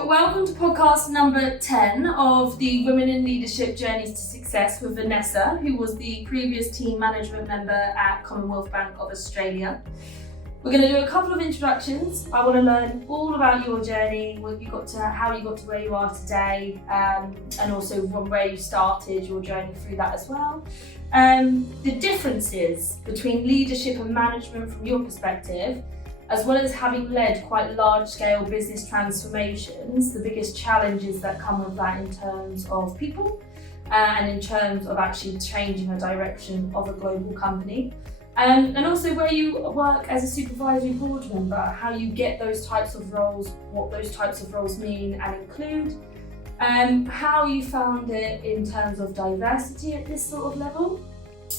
So welcome to podcast number 10 of the Women in Leadership Journeys to Success with Vanessa, who was the previous team management member at Commonwealth Bank of Australia. We're going to do a couple of introductions. I want to learn all about your journey, what you got to, how you got to where you are today, and also from where you started your journey through that as well. The differences between leadership and management from your perspective, as well as having led quite large-scale business transformations, the biggest challenges that come with that in terms of people and in terms of actually changing the direction of a global company. And also where you work as a supervisory board member, how you get those types of roles, what those types of roles mean and include, how you found it in terms of diversity at this sort of level,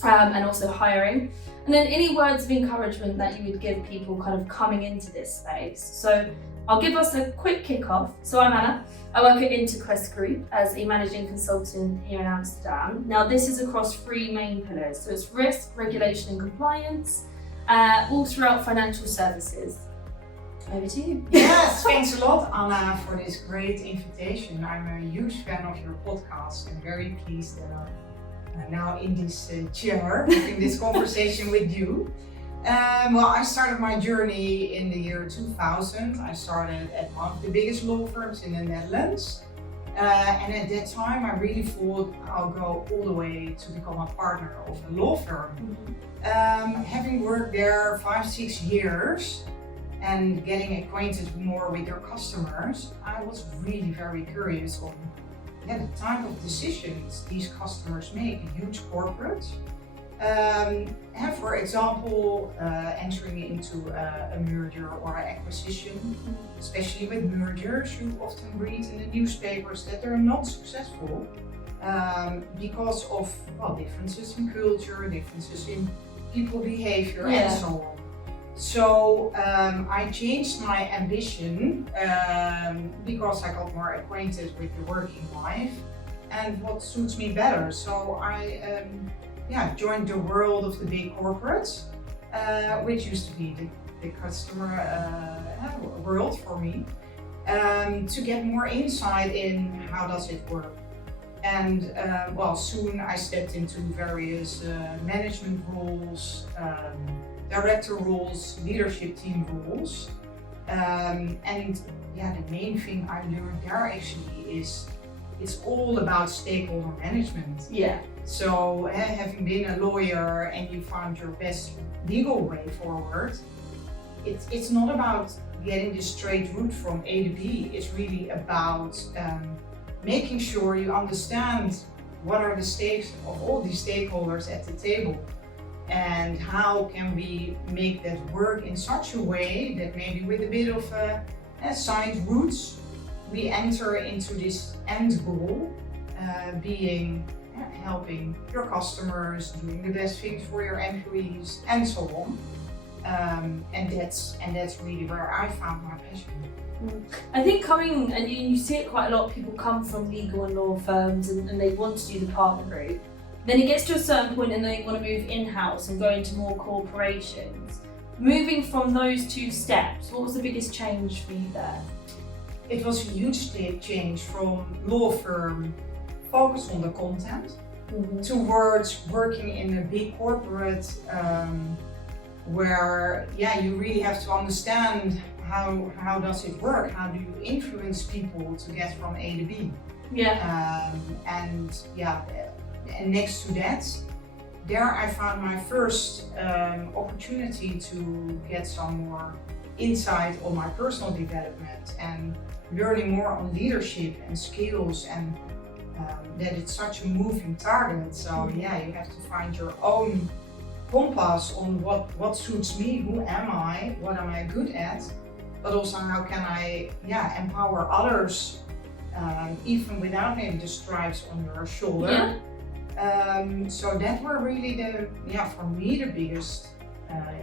and also hiring. And then any words of encouragement that you would give people kind of coming into this space. So I'll give us a quick kick-off. So I'm Anna. I work at Interquest Group as a managing consultant here in Amsterdam. Now this is across three main pillars. So it's risk, regulation and compliance, all throughout financial services. Over to you. Yes, thanks a lot, Anna, for this great invitation. I'm a huge fan of your podcast and very pleased that I'm now in this chair, having this conversation with you. Well, I started my journey in the year 2000. I started at one of the biggest law firms in the Netherlands. And at that time, I really thought I'll go all the way to become a partner of a law firm. Having worked there 5-6 years and getting acquainted more with your customers, I was really very curious on the type of decisions these customers make, huge corporates. And for example, entering into a merger or an acquisition, especially with mergers, you often read in the newspapers that they're not successful because of differences in culture, differences in people behavior, and so on. So I changed my ambition because I got more acquainted with the working life and what suits me better. So I joined the world of the big corporates, which used to be the customer world for me, to get more insight in how does it work. And soon I stepped into various management roles, director roles, leadership team roles. The main thing I learned there actually is it's all about stakeholder management. Yeah. So having been a lawyer and you found your best legal way forward, it's not about getting the straight route from A to B. It's really about making sure you understand what are the stakes of all these stakeholders at the table. And how can we make that work in such a way that maybe with a bit of side roots, we enter into this end goal, being helping your customers, doing the best things for your employees, and so on. And that's really where I found my passion. I think and you see it quite a lot, people come from legal and law firms and they want to do the partner route. Then it gets to a certain point and they want to move in-house and go into more corporations. Moving from those two steps, what was the biggest change for you there? It was a huge change from law firm focus on the content towards working in a big corporate where you really have to understand how does it work, how do you influence people to get from A to B. And next to that, there I found my first opportunity to get some more insight on my personal development and learning more on leadership and skills, and that it's such a moving target. So you have to find your own compass on what suits me, who am I, what am I good at, but also how can I empower others even without maybe the stripes on your shoulder. So that were really for me the biggest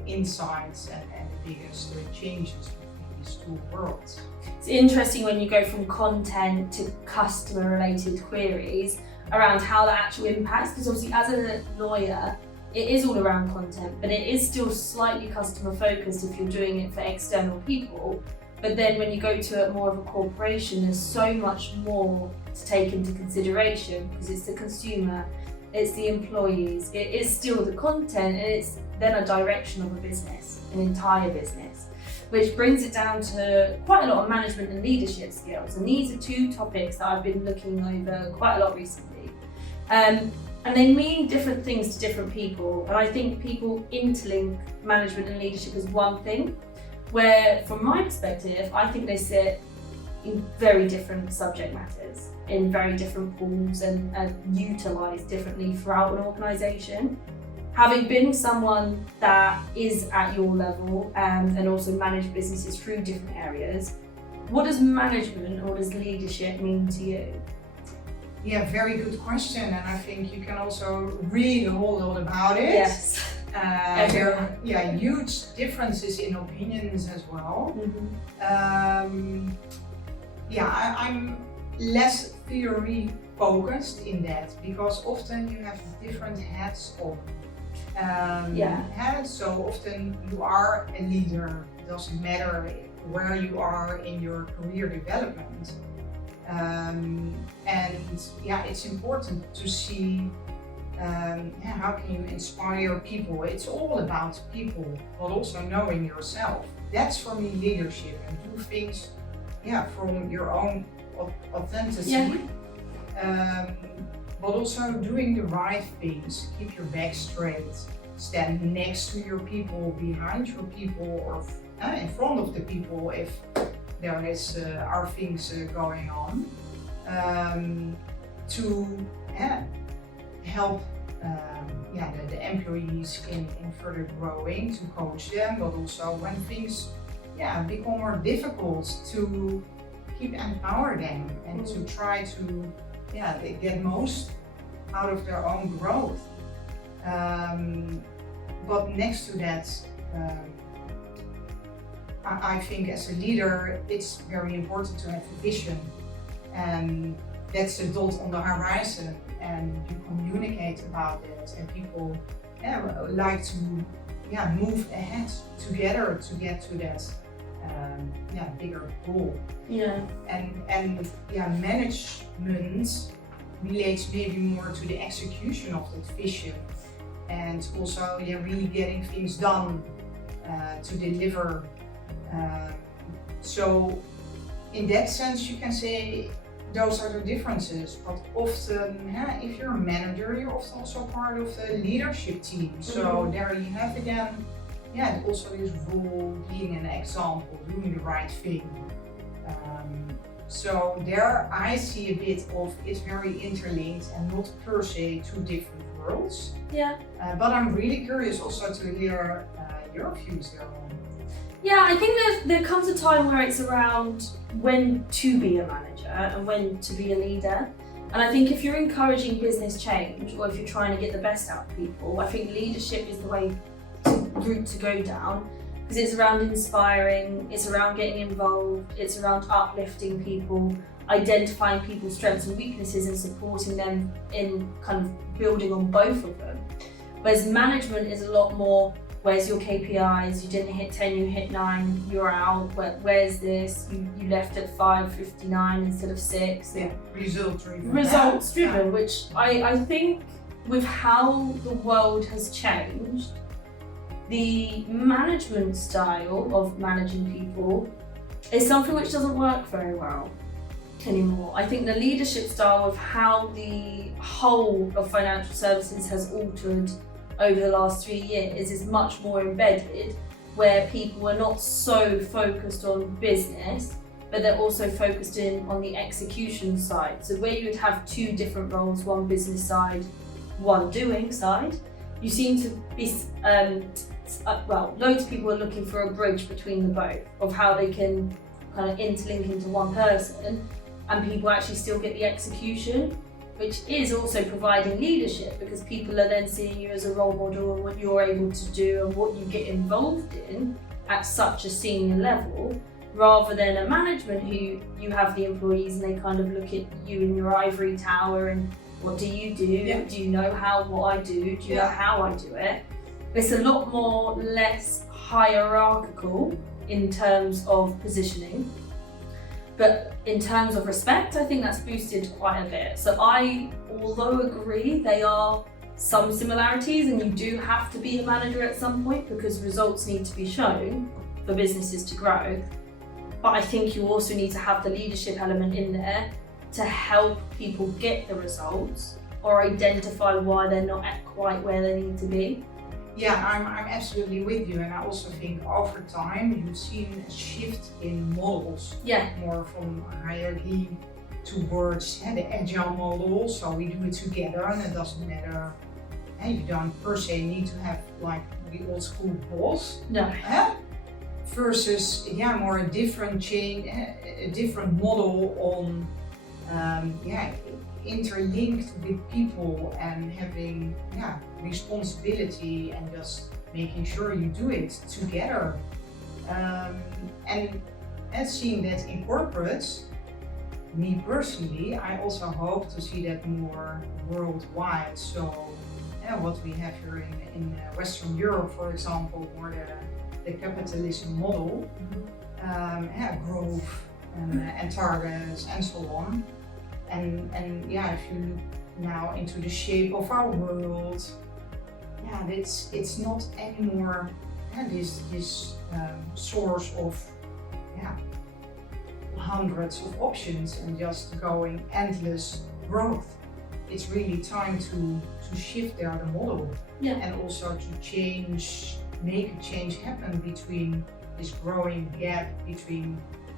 insights and the biggest changes between these two worlds. It's interesting when you go from content to customer related queries around how that actually impacts, because obviously as a lawyer it is all around content, but it is still slightly customer focused if you're doing it for external people. But then when you go to more of a corporation, there's so much more to take into consideration because it's the consumer, it's the employees, it is still the content, and it's then a direction of a business, an entire business, which brings it down to quite a lot of management and leadership skills. And these are two topics that I've been looking over quite a lot recently. And they mean different things to different people. And I think people interlink management and leadership as one thing, where from my perspective, I think they sit in very different subject matters, in very different pools and utilised differently throughout an organisation. Having been someone that is at your level and also manage businesses through different areas, what does management or what does leadership mean to you? Yeah, very good question, and I think you can also read a whole lot about it. Yes. There are huge differences in opinions as well. Mm-hmm. I'm less theory focused in that because often you have different hats on. So often you are a leader. It doesn't matter where you are in your career development. It's important to see how can you inspire people. It's all about people, but also knowing yourself. That's for me leadership, and do things from your own authenticity. But also doing the right things, keep your back straight, stand next to your people, behind your people, or in front of the people if there are things going on, to help the employees in further growing, to coach them, but also when things become more difficult, to keep empower them and to try to they get most out of their own growth. But next to that, I think as a leader, it's very important to have a vision, and that's the dot on the horizon, and you communicate about it, and people like to move ahead together to get to that bigger goal. And management relates maybe more to the execution of that vision, and also really getting things done to deliver. So in that sense you can say those are the differences, but often if you're a manager, you're often also part of the leadership team. So there you have again also this role, being an example, doing the right thing. So there I see a bit of it's very interlinked and not per se two different worlds. But I'm really curious also to hear your views there on. I think there comes a time where it's around when to be a manager and when to be a leader. And I think if you're encouraging business change, or if you're trying to get the best out of people, I think leadership is the route to go down, because it's around inspiring, it's around getting involved, it's around uplifting people, identifying people's strengths and weaknesses and supporting them in kind of building on both of them. Whereas management is a lot more, where's your KPIs, you didn't hit 10, you hit 9, you're out, where's this, you left at 5:59 instead of 6. Results driven. Which I think with how the world has changed, the management style of managing people is something which doesn't work very well anymore. I think the leadership style of how the whole of financial services has altered over the last 3 years is much more embedded, where people are not so focused on business, but they're also focused on the execution side. So where you would have two different roles, one business side, one doing side, you seem to be loads of people are looking for a bridge between the both, of how they can kind of interlink into one person and people actually still get the execution, which is also providing leadership, because people are then seeing you as a role model and what you're able to do and what you get involved in at such a senior level, rather than a management who you have the employees and they kind of look at you in your ivory tower and what do you do? Do you know what I do? Do you know how I do it? It's a lot more less hierarchical in terms of positioning. But in terms of respect, I think that's boosted quite a bit. So I, although agree they are some similarities and you do have to be a manager at some point because results need to be shown for businesses to grow. But I think you also need to have the leadership element in there to help people get the results or identify why they're not at quite where they need to be. Yeah, I'm absolutely with you, and I also think over time you've seen a shift in models. Yeah. More from hierarchy towards the agile model, so we do it together and it doesn't matter. You don't per se need to have like the old school boss. No. Versus more a different a different model on interlinked with people and having responsibility and just making sure you do it together. And seeing that in corporates, me personally, I also hope to see that more worldwide. So what we have here in Western Europe, for example, more the capitalism model, growth and targets and so on. And if you look now into the shape of our world, it's not anymore this source of hundreds of options and just going endless growth. It's really time to shift there the model and also to make a change happen between this growing gap between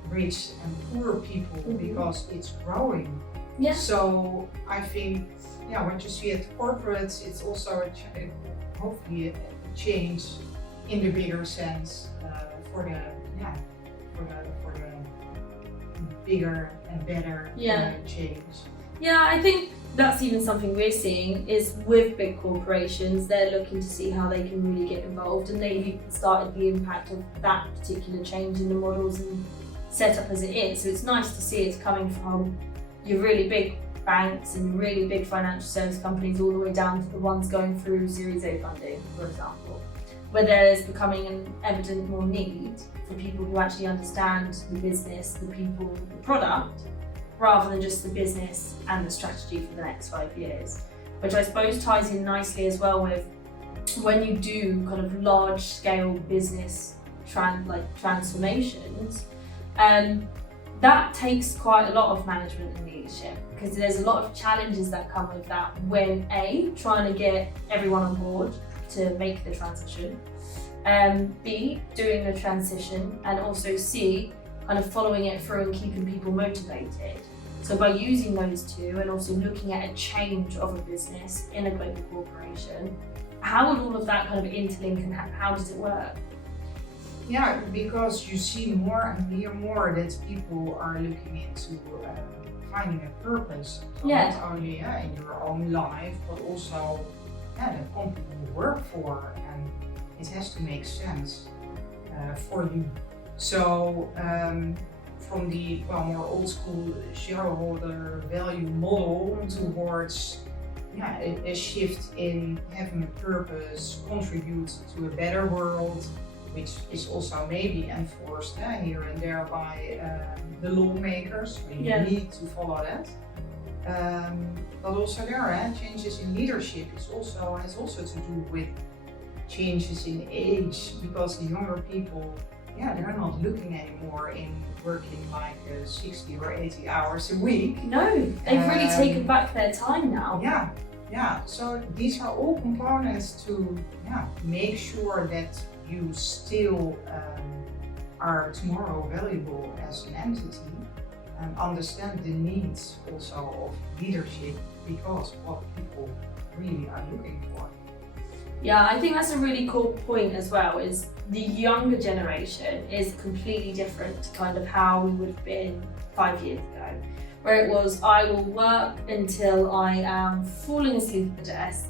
rich and poor people because it's growing. Yeah. So I think what you see at corporates, it's also hopefully a change in the bigger sense for the bigger and better change. Yeah, I think that's even something we're seeing is with big corporations, they're looking to see how they can really get involved, and they've started the impact of that particular change in the models and setup as it is. So it's nice to see it's coming from your really big banks and really big financial service companies all the way down to the ones going through Series A funding, for example, where there is becoming an evident more need for people who actually understand the business, the people, the product, rather than just the business and the strategy for the next 5 years, which I suppose ties in nicely as well with when you do kind of large scale business transformations. That takes quite a lot of management and leadership because there's a lot of challenges that come with that when trying to get everyone on board to make the transition, B, doing the transition, and also C, kind of following it through and keeping people motivated. So by using those two and also looking at a change of a business in a global corporation, how would all of that kind of interlink and how does it work? Yeah, because you see more and hear more that people are looking into finding a purpose. So not only in your own life, but also the company you work for, and it has to make sense for you. So from the more old school shareholder value model towards a shift in having a purpose, contribute to a better world, which is also maybe enforced here and there by the lawmakers. We need to follow that. But also there changes in leadership has also to do with changes in age, because the younger people, they're not looking anymore in working like 60 or 80 hours a week. No, they've really taken back their time now. Yeah. So these are all components to make sure that you still are tomorrow valuable as an entity and understand the needs also of leadership, because what people really are looking for. Yeah, I think that's a really cool point as well, is the younger generation is completely different to kind of how we would have been 5 years ago, where it was, I will work until I am falling asleep at the desk,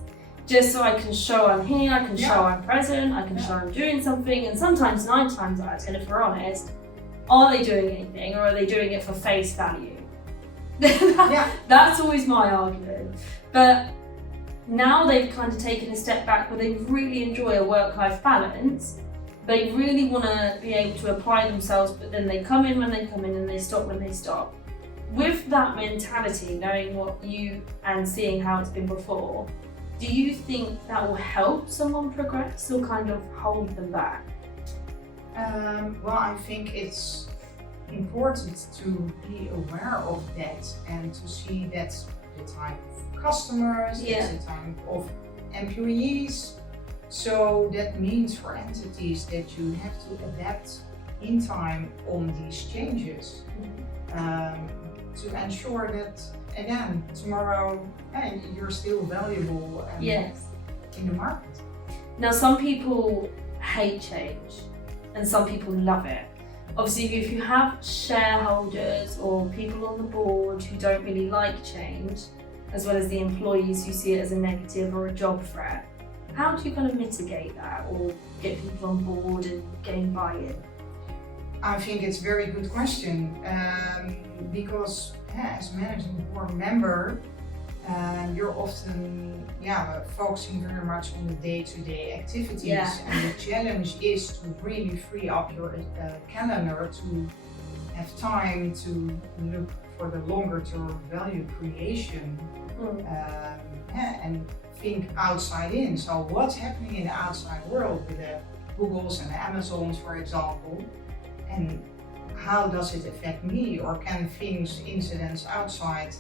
just so I can show I'm here, I can show I'm present, I can show I'm doing something, and sometimes 9 times out of 10, if we're honest, are they doing anything, or are they doing it for face value? That's always my argument. But now they've kind of taken a step back where they really enjoy a work-life balance, They really want to be able to apply themselves, but then they come in when they come in and they stop when they stop. With that mentality, knowing what you and seeing how it's been before, do you think that will help someone progress or kind of hold them back? Well, I think it's important to be aware of that and to see that's the type of customers, that's the type of employees. So that means for entities that you have to adapt in time on these changes to ensure that, again, tomorrow you're still valuable in the market. Now, some people hate change and some people love it. Obviously, if you have shareholders or people on the board who don't really like change, as well as the employees who see it as a negative or a job threat, how do you kind of mitigate that or get people on board and gain buy-in? I think it's a very good question because as a managing board member, you're often focusing very much on the day-to-day activities, and the challenge is to really free up your calendar to have time to look for the longer-term value creation and think outside in. So what's happening in the outside world with the Googles and the Amazons, for example, and how does it affect me, or can things, incidents outside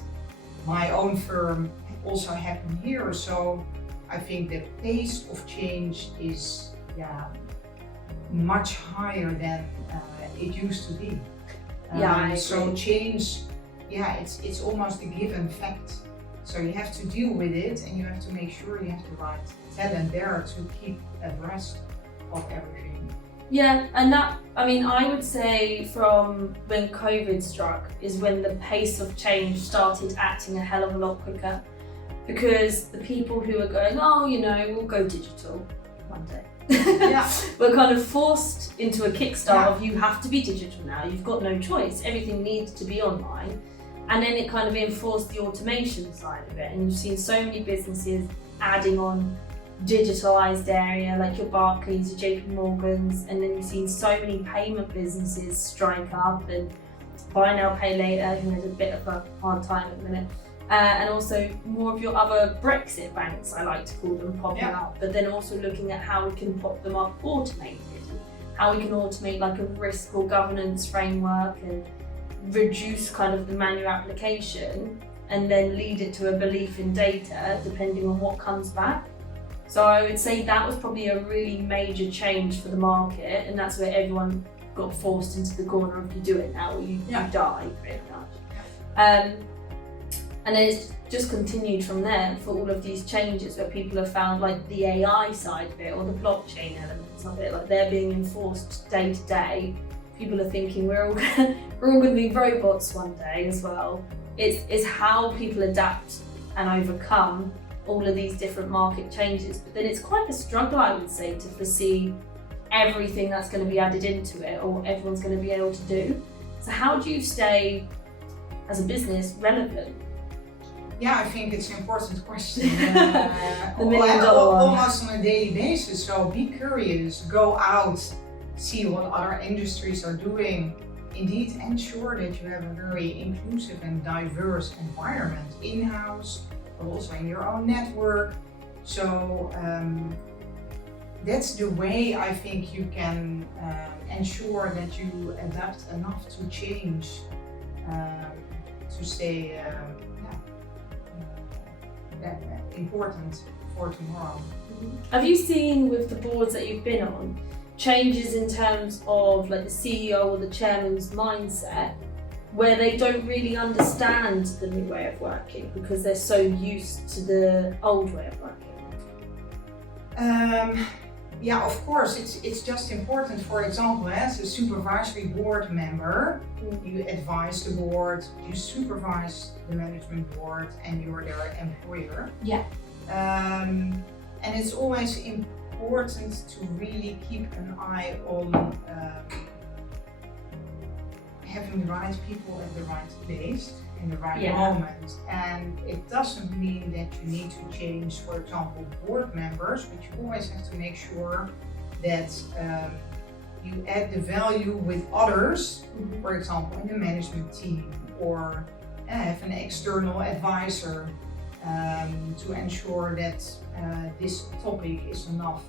my own firm also happen here? So I think the pace of change is much higher than it used to be. So change, it's almost a given fact. So you have to deal with it, and you have to make sure you have the right talent there to keep abreast of everything. Yeah, and that, I mean, I would say from when COVID struck is when the pace of change started acting a hell of a lot quicker, because the people who were going, we'll go digital one day. We're kind of forced into a kickstart of you have to be digital now, you've got no choice, everything needs to be online. And then it kind of enforced the automation side of it, and you've seen so many businesses adding on digitalized area like your Barclays, your JP Morgans, and then you've seen so many payment businesses strike up, and buy now, pay later, who has a bit of a hard time at the minute. And also more of your other Brexit banks, I like to call them, popping up, but then also looking at how we can pop them up automated, and how we can automate like a risk or governance framework and reduce kind of the manual application and then lead it to a belief in data depending on what comes back. So I would say that was probably a really major change for the market, and that's where everyone got forced into the corner of you do it now or you die pretty much. And then it's just continued from there for all of these changes where people have found like the AI side of it or the blockchain elements of it, like they're being enforced day to day. People are thinking we're all going to be robots one day as well. It's how people adapt and overcome all of these different market changes. But then it's quite a struggle, I would say, to foresee everything that's going to be added into it or everyone's going to be able to do. So how do you stay, as a business, relevant? Yeah, I think it's an important question. The $1 million one. Almost on a daily basis. So be curious, go out, see what other industries are doing. Indeed, ensure that you have a very inclusive and diverse environment in-house, but also in your own network. So that's the way I think you can ensure that you adapt enough to change to stay important for tomorrow. Have you seen with the boards that you've been on changes in terms of like the CEO or the chairman's mindset where they don't really understand the new way of working because they're so used to the old way of working? Yeah, of course, it's just important. For example, as a supervisory board member, you advise the board, you supervise the management board, and you're their employer. Yeah. And it's always important to really keep an eye on having the right people at the right place in the right moment. And it doesn't mean that you need to change, for example, board members, but you always have to make sure that you add the value with others, for example, in the management team, or have an external advisor to ensure that this topic is enough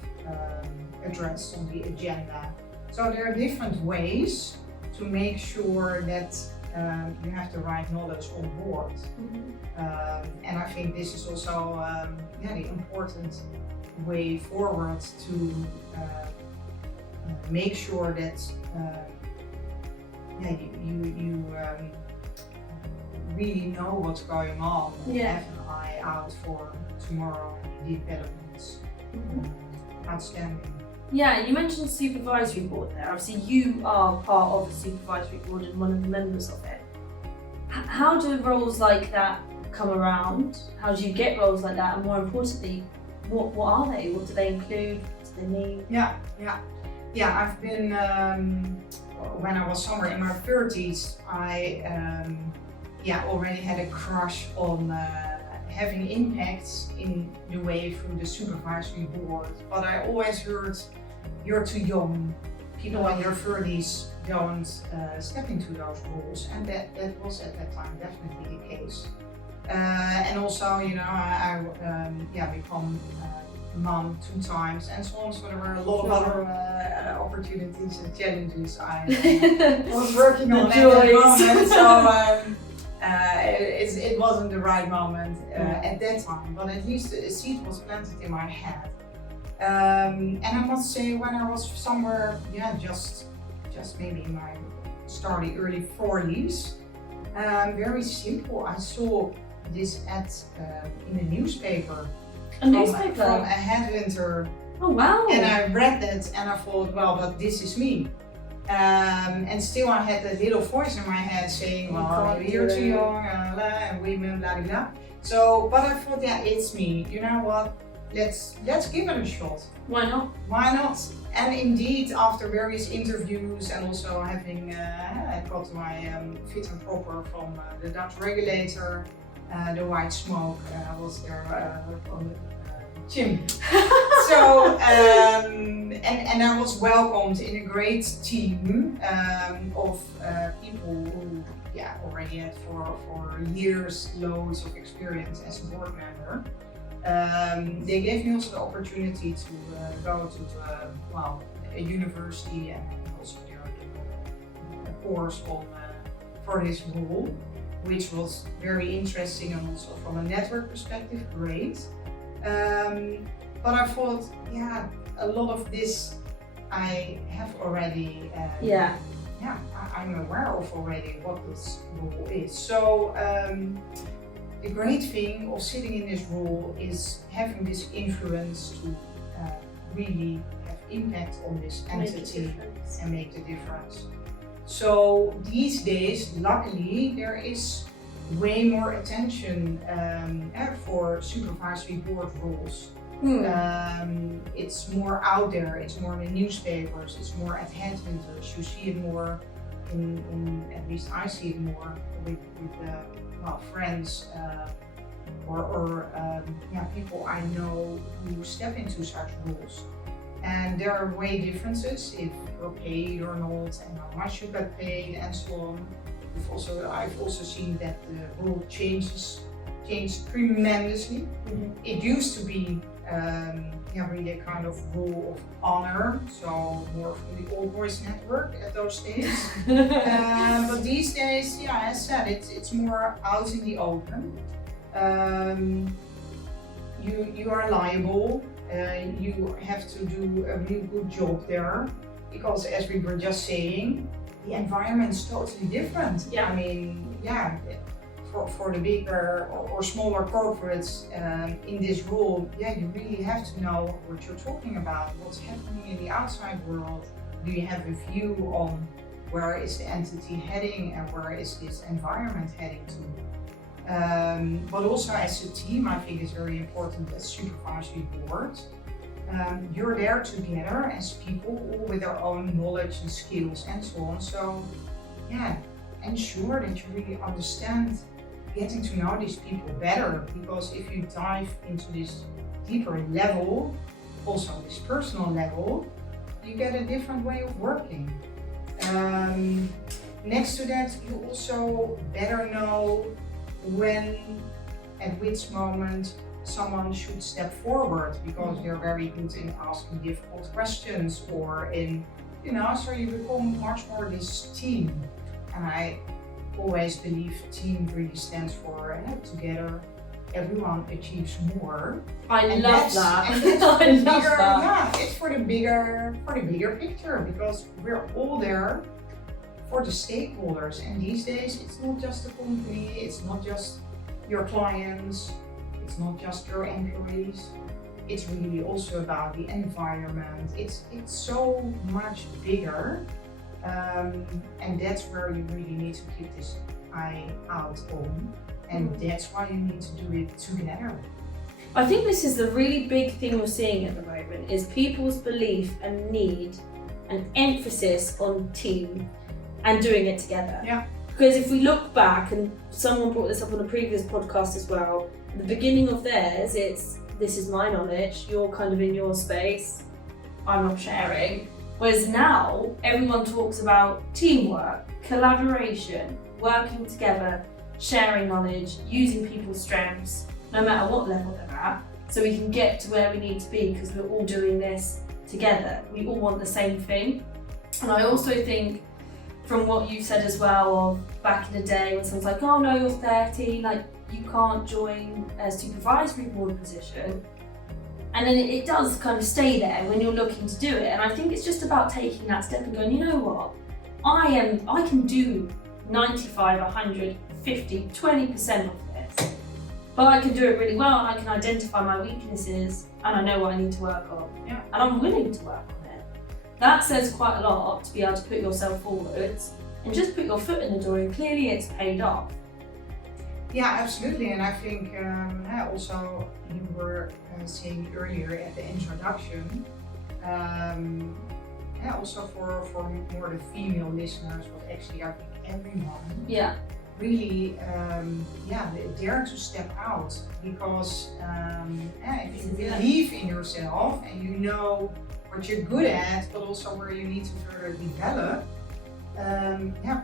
addressed on the agenda. So there are different ways to make sure that you have the right knowledge on board. And I think this is also the important way forward to make sure that you really know what's going on and have an eye out for tomorrow and developments. Outstanding. Yeah, you mentioned Supervisory Board there. Obviously, you are part of the Supervisory Board and one of the members of it. How do roles like that come around? How do you get roles like that? And more importantly, what are they? What do they include? What do they need? Yeah, I've been, when I was somewhere in my 30s, I already had a crush on having impacts in the way through the supervisory board. But I always heard, you're too young. People in their 30s don't step into those roles. And that was at that time definitely the case. And also, I become mom 2 times and so on. So there were a lot of other opportunities and challenges I was working on at that moment. So it wasn't the right moment at that time, but at least a seed was planted in my head. And I must say, when I was somewhere, just maybe in my early 40s, very simple. I saw this ad in a newspaper. From a headhunter. Oh wow! And I read that and I thought, well, but this is me. And still I had that little voice in my head saying, well, you're too young, and women, blah blah blah. So, but I thought, it's me. You know what? Let's give it a shot. Why not? Why not? And indeed, after various interviews and also having got my fit and proper from the Dutch regulator, the white smoke was there on the chimney. So, and I was welcomed in a great team of people who already had for years loads of experience as a board member. They gave me also the opportunity to go to a university and also a course for this role, which was very interesting and also from a network perspective, great. But I thought, a lot of this I have already, I'm aware of already what this role is. So the great thing of sitting in this role is having this influence to really have impact on this entity and make the difference. So these days, luckily, there is way more attention for supervisory board roles. It's more out there, it's more in the newspapers, it's more at headhunters. You see it more in at least I see it more with friends or people I know who step into such roles. And there are way differences if you're paid or not, and how much you get paid, and so on. I've also seen that the role changed tremendously. It used to be really a kind of role of honor, so more from the old boys network at those days. But these days, as I said, it's more out in the open. You are liable. You have to do a really good job there, because as we were just saying, the environment is totally different. I mean, for the bigger or smaller corporates in this role, you really have to know what you're talking about, what's happening in the outside world. Do you have a view on where is the entity heading and where is this environment heading to? But also as a team, I think it's very important as supervisory board. You're there together as people, all with their own knowledge and skills and so on. So ensure that you really understand getting to know these people better, because if you dive into this deeper level, also this personal level, you get a different way of working. Next to that, you also better know when, at which moment someone should step forward, because they're very good in asking difficult questions or in, so you become much more this team. And I always believe team really stands for together everyone achieves more. I love that. And that's I for the love bigger, that. yeah, it's for the bigger picture, because we're all there for the stakeholders. And these days, it's not just the company, it's not just your clients, it's not just your employees. It's really also about the environment. It's so much bigger, and that's where you really need to keep this eye out on. And that's why you need to do it together. I think this is the really big thing we're seeing at the moment, is people's belief and need and emphasis on team and doing it together. Yeah. Because if we look back, and someone brought this up on a previous podcast as well, at the beginning of theirs, it's this is my knowledge, you're kind of in your space, I'm not sharing. Whereas now, everyone talks about teamwork, collaboration, working together, sharing knowledge, using people's strengths, no matter what level they're at, so we can get to where we need to be, because we're all doing this together. We all want the same thing. And I also think, from what you said as well, of back in the day when someone's like, oh no, you're 30, like you can't join a supervisory board position. And then it does kind of stay there when you're looking to do it. And I think it's just about taking that step and going, you know what, I can do 95, 100, 50, 20% of this, but I can do it really well, and I can identify my weaknesses, and I know what I need to work on, and I'm willing to work on it. That says quite a lot, to be able to put yourself forwards and just put your foot in the door, and clearly it's paid off. Yeah, absolutely. And I think also you were saying earlier at the introduction, also for more the female listeners, but actually I think everyone. Yeah. Really, dare to step out, because if you believe in yourself and you know what you're good at, but also where you need to further develop,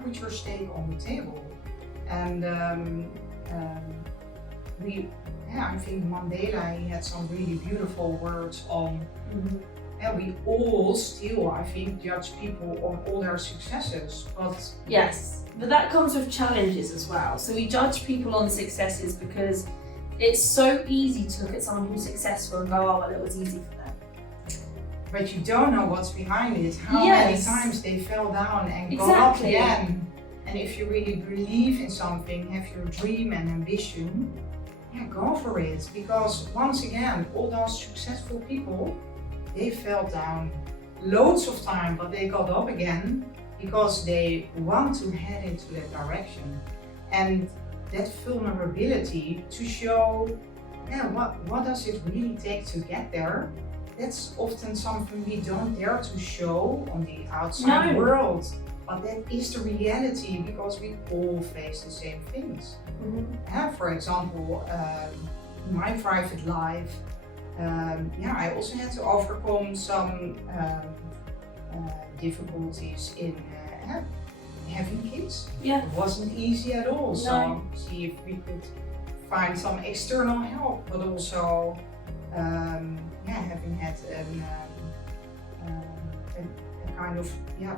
put your stake on the table. And I think Mandela, he had some really beautiful words on. We all still, I think, judge people on all their successes, but yes, but that comes with challenges as well. So we judge people on successes because it's so easy to look at someone who's successful and go, oh well, it was easy for them. But you don't know what's behind it, how many times they fell down and got up again. And if you really believe in something, have your dream and ambition, go for it. Because once again, all those successful people, they fell down loads of time, but they got up again because they want to head into that direction. And that vulnerability to show, what does it really take to get there? That's often something we don't dare to show on the outside world. But that is the reality, because we all face the same things. For example, in my private life, I also had to overcome some difficulties in having kids. It wasn't easy at all. So see if we could find some external help, but also having had a kind of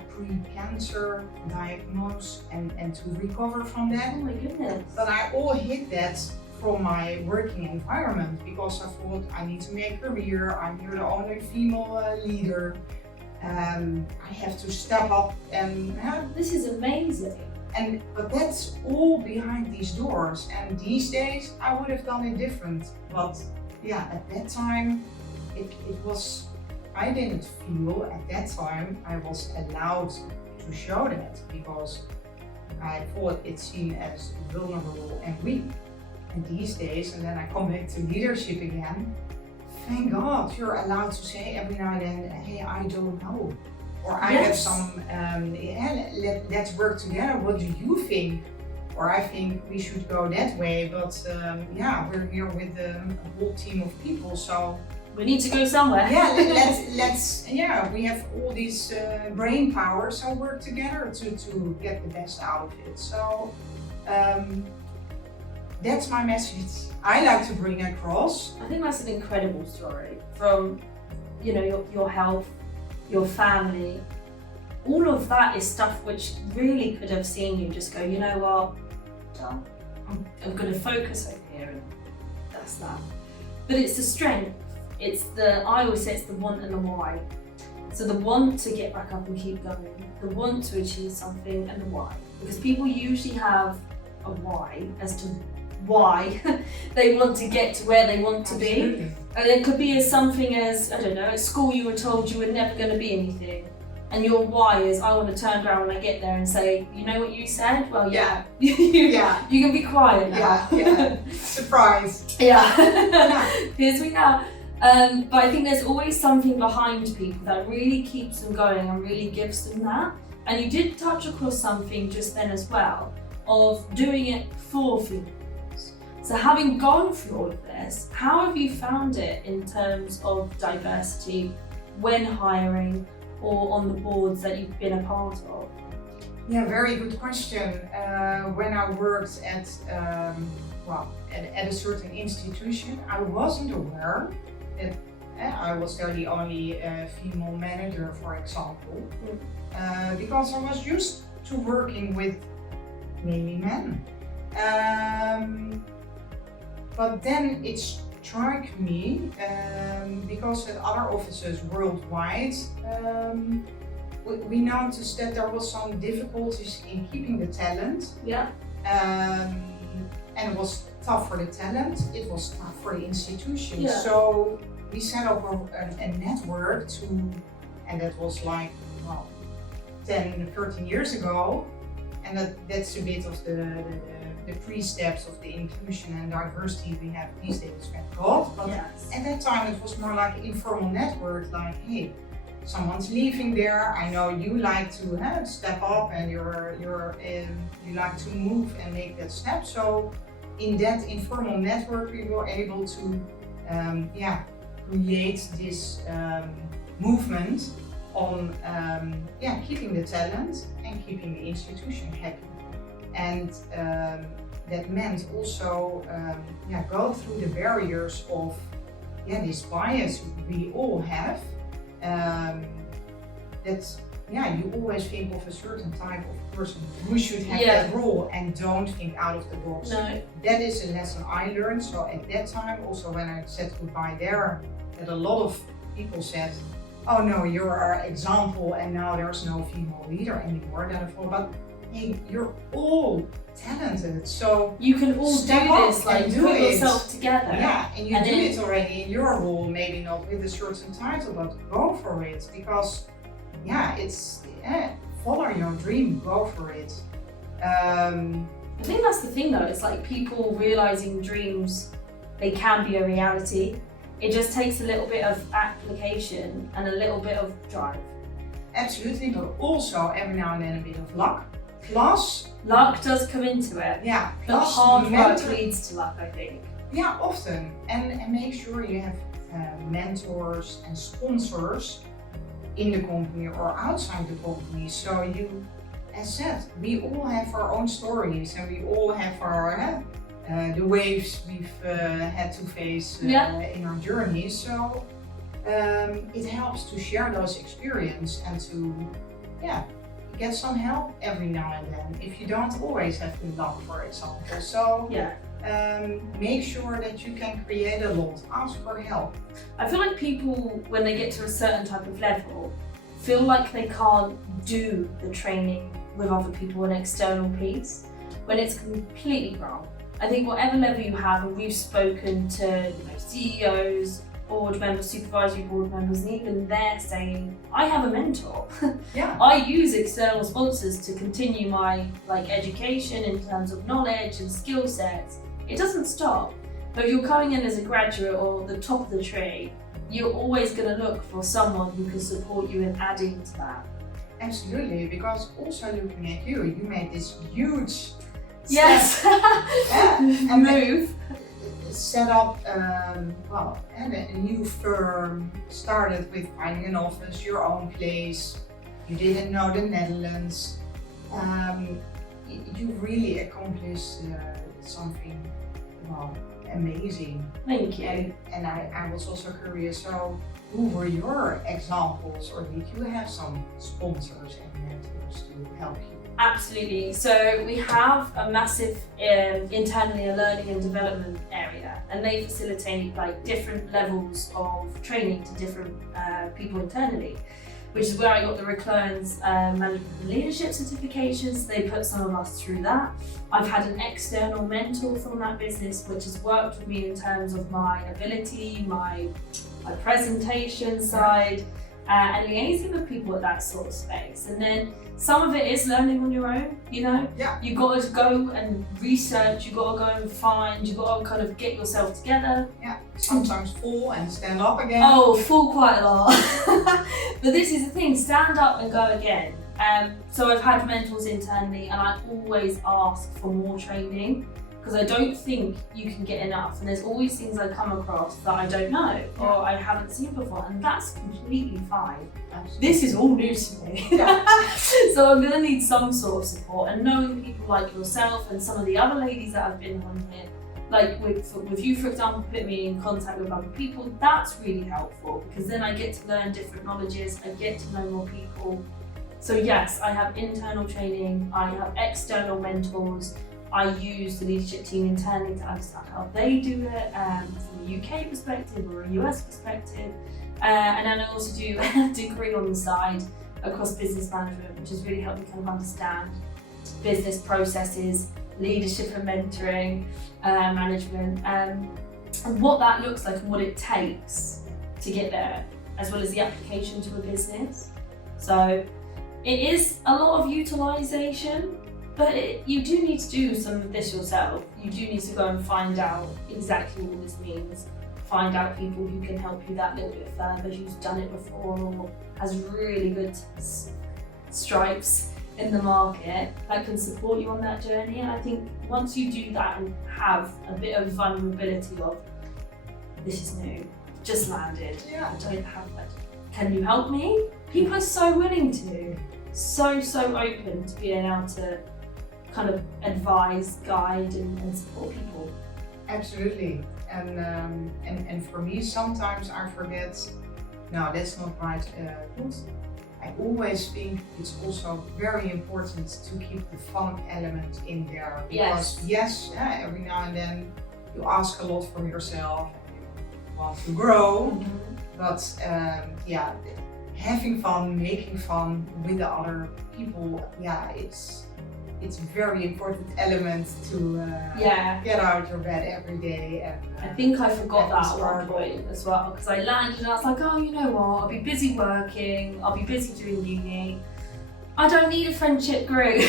pre-cancer diagnosis and to recover from that. Oh my goodness. But I all hid that from my working environment, because I thought I need to make a career, I'm here the only female leader, I have to step up and this is amazing. But that's all behind these doors, and these days I would have done it different. But at that time it was, I didn't feel at that time I was allowed to show that, because I thought it's seen as vulnerable and weak. And these days, and then I come back to leadership again, thank God you're allowed to say every now and then, hey, I don't know. Or I have some, let's work together, what do you think? Or I think we should go that way, but we're here with a whole team of people, so we need to go somewhere. Yeah, we have all these brain power, so work together to get the best out of it. So that's my message I like to bring across. I think that's an incredible story from, you know, your health, your family. All of that is stuff which really could have seen you just go, you know what, I'm going to focus over here, and that's that. But it's the strength. I always say it's the want and the why. So the want to get back up and keep going, the want to achieve something, and the why. Because people usually have a why as to why they want to get to where they want to Absolutely. be. And it could be as something as, I don't know, at school you were told you were never going to be anything. And your why is, I want to turn around when I get there and say, you know what you said? Well, yeah. You can be quiet now. Yeah. Surprise. Yeah. Here's me now. But I think there's always something behind people that really keeps them going and really gives them that. And you did touch across something just then as well, of doing it for females. So having gone through all of this, how have you found it in terms of diversity when hiring or on the boards that you've been a part of? Yeah, very good question. When I worked at a certain institution, I wasn't aware that I was there the only female manager, for example, because I was used to working with mainly men. But then it struck me, because at other offices worldwide, we noticed that there was some difficulties in keeping the talent. Yeah. And it was tough for the talent, it was tough for the institution. Yeah. So we set up a network and that was like 10, 13 years ago. And that's a bit of the pre-steps of the inclusion and diversity we have these days, thank God. But yes. At that time it was more like an informal network, like, hey, someone's leaving there, I know you like to step up and you like to move and make that step. So in that informal network we were able to create this movement on keeping the talent and keeping the institution happy. And that meant also go through the barriers of this bias we all have. You always think of a certain type of person who should have that role and don't think out of the box. No. That is a lesson I learned. So at that time, also when I said goodbye there, that a lot of people said, oh no, you're our example and now there's no female leader anymore. Then I thought, but hey, you're all talented, so you can all do this, like put yourself together. Yeah, and you do it already in your role, maybe not with a certain title, but go for it, because it's follow your dream, go for it. I think that's the thing though, it's like people realizing dreams, they can be a reality. It just takes a little bit of application and a little bit of drive. Absolutely, but also every now and then a bit of luck. Plus, luck does come into it. Yeah. But hard work leads to luck, I think. Yeah, often. And make sure you have mentors and sponsors in the company or outside the company. So you, as said, we all have our own stories and we all have our the waves we've had to face in our journey. So it helps to share those experiences and to get some help every now and then, if you don't always have the luck, for example. So make sure that you can create a lot, ask for help. I feel like people, when they get to a certain type of level, feel like they can't do the training with other people and external piece, when it's completely wrong. I think whatever level you have, and we've spoken to CEOs, board members, supervisory board members, and even they're saying, I have a mentor. I use external sponsors to continue my education in terms of knowledge and skill sets. It doesn't stop. But if you're coming in as a graduate or the top of the tree, you're always going to look for someone who can support you in adding to that. Absolutely, because also looking at you, you made this huge step. and move. set up and a new firm, started with finding an office, your own place. You didn't know the Netherlands. You really accomplished something amazing. Thank you. And I was also curious, so who were your examples, or did you have some sponsors and mentors to help you? Absolutely. So we have a massive internally a learning and development area, and they facilitate like different levels of training to different people internally, which is where I got the Recurrence Management and Leadership certifications. They put some of us through that. I've had an external mentor from that business, which has worked with me in terms of my ability, my presentation side, and liaising with people at that sort of space. And then some of it is learning on your own, you know? Yeah. You got to go and research, you got to go and find, you got to kind of get yourself together. Yeah, sometimes fall and stand up again. Oh, fall quite a lot. But this is the thing, stand up and go again. So I've had mentors internally, and I always ask for more training, because I don't think you can get enough, and there's always things I come across that I don't know or I haven't seen before, and that's completely fine. Absolutely. This is all new to me. Yeah. So I'm going to need some sort of support, and knowing people like yourself and some of the other ladies that have been on here, like with you, for example, put me in contact with other people, that's really helpful, because then I get to learn different knowledges, I get to know more people. So yes, I have internal training, I have external mentors, I use the leadership team internally to understand how they do it from a UK perspective or a US perspective. And then I also do a degree on the side across business management, which has really helped me kind of understand business processes, leadership and mentoring, management, and what that looks like and what it takes to get there, as well as the application to a business. So it is a lot of utilisation, but you do need to do some of this yourself. You do need to go and find out exactly what this means. Find out people who can help you that little bit further, who's done it before or has really good stripes in the market that can support you on that journey. And I think once you do that and have a bit of vulnerability of, this is new, just landed, I don't have that, can you help me? People are so willing to, so open to being able to kind of advise, guide and support people. Absolutely. And for me, sometimes I forget, no, that's not right. I always think it's also very important to keep the fun element in there. Because every now and then you ask a lot from yourself and you want to grow. But having fun, making fun with the other people, it's a very important element to get out of your bed every day. And I think I forgot that at one point as well, because I landed and I was like, oh, you know what, I'll be busy working, I'll be busy doing uni, I don't need a friendship group.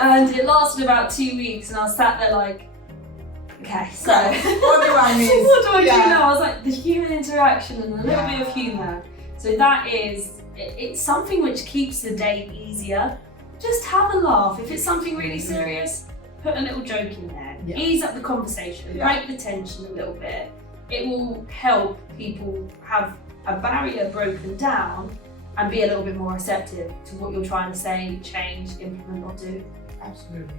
And it lasted about 2 weeks and I was sat there like, okay, so what do I mean? What do I do now? I was like, the human interaction and a little bit of humour. So that is, it's something which keeps the day easier. Just have a laugh. If it's something really serious, put a little joke in there. Ease up the conversation, break the tension a little bit. It will help people have a barrier broken down and be a little bit more receptive to what you're trying to say, change, implement or do. Absolutely.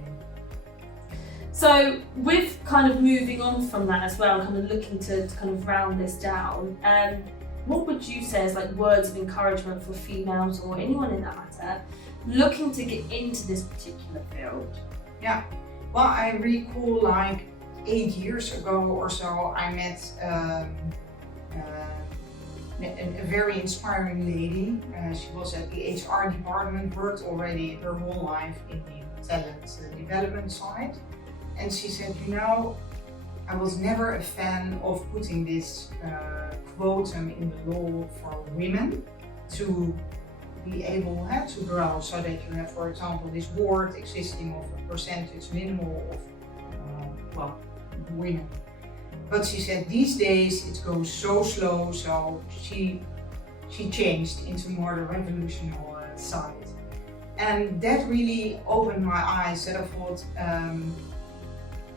So with kind of moving on from that as well, kind of looking to kind of round this down, what would you say is like words of encouragement for females or anyone in that matter looking to get into this particular field? Yeah, well, I recall like 8 years ago or so, I met a very inspiring lady. She was at the HR department, worked already her whole life in the talent development side. And she said, you know, I was never a fan of putting this quotum in the law for women to be able to grow, so that you have, for example, this board existing of a percentage minimal of women. But she said these days it goes so slow, so she changed into more the revolutionary side. And that really opened my eyes, that I thought,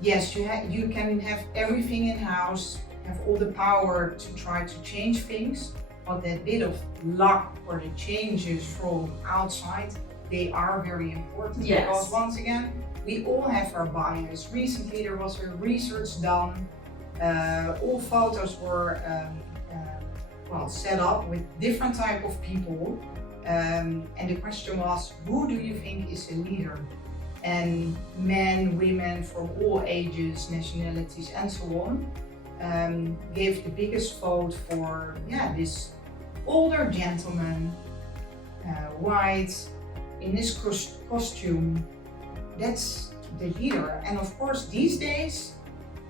yes, you can have everything in house, have all the power to try to change things, but that bit of luck or the changes from outside, they are very important. Yes. Because once again, we all have our bias. Recently there was a research done, all photos were set up with different type of people, and the question was, who do you think is a leader? And men, women from all ages, nationalities and so on, gave the biggest vote for this older gentleman, white, in his costume. That's the leader. And of course these days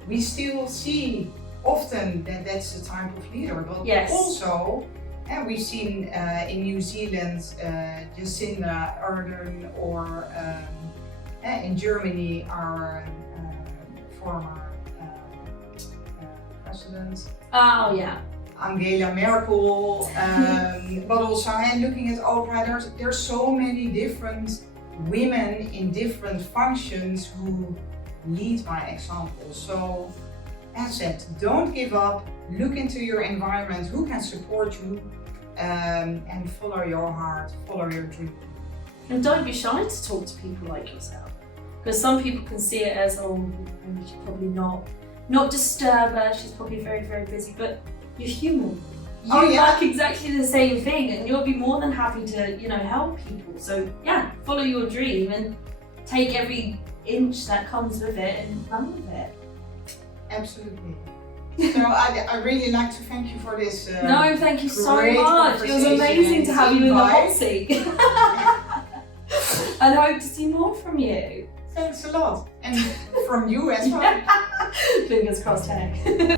we still see often that that's the type of leader, but yes. also we've seen in New Zealand Jacinda Ardern, or in Germany our former president. Oh yeah. Angela Merkel, but also looking at Oprah, there's so many different women in different functions who lead by example. So as said, don't give up, look into your environment, who can support you, and follow your heart, follow your dream. And don't be shy to talk to people like yourself, because some people can see it as, oh, we should probably not disturb her, she's probably very, very busy, but you're human. You like exactly the same thing, and you'll be more than happy to, help people. So yeah, follow your dream and take every inch that comes with it and run with it. Absolutely. So I really like to thank you for this. No, thank you so much. It was amazing to have you in the hot seat. And I hope to see more from you. Thanks a lot. And from you as well. Fingers crossed, hey.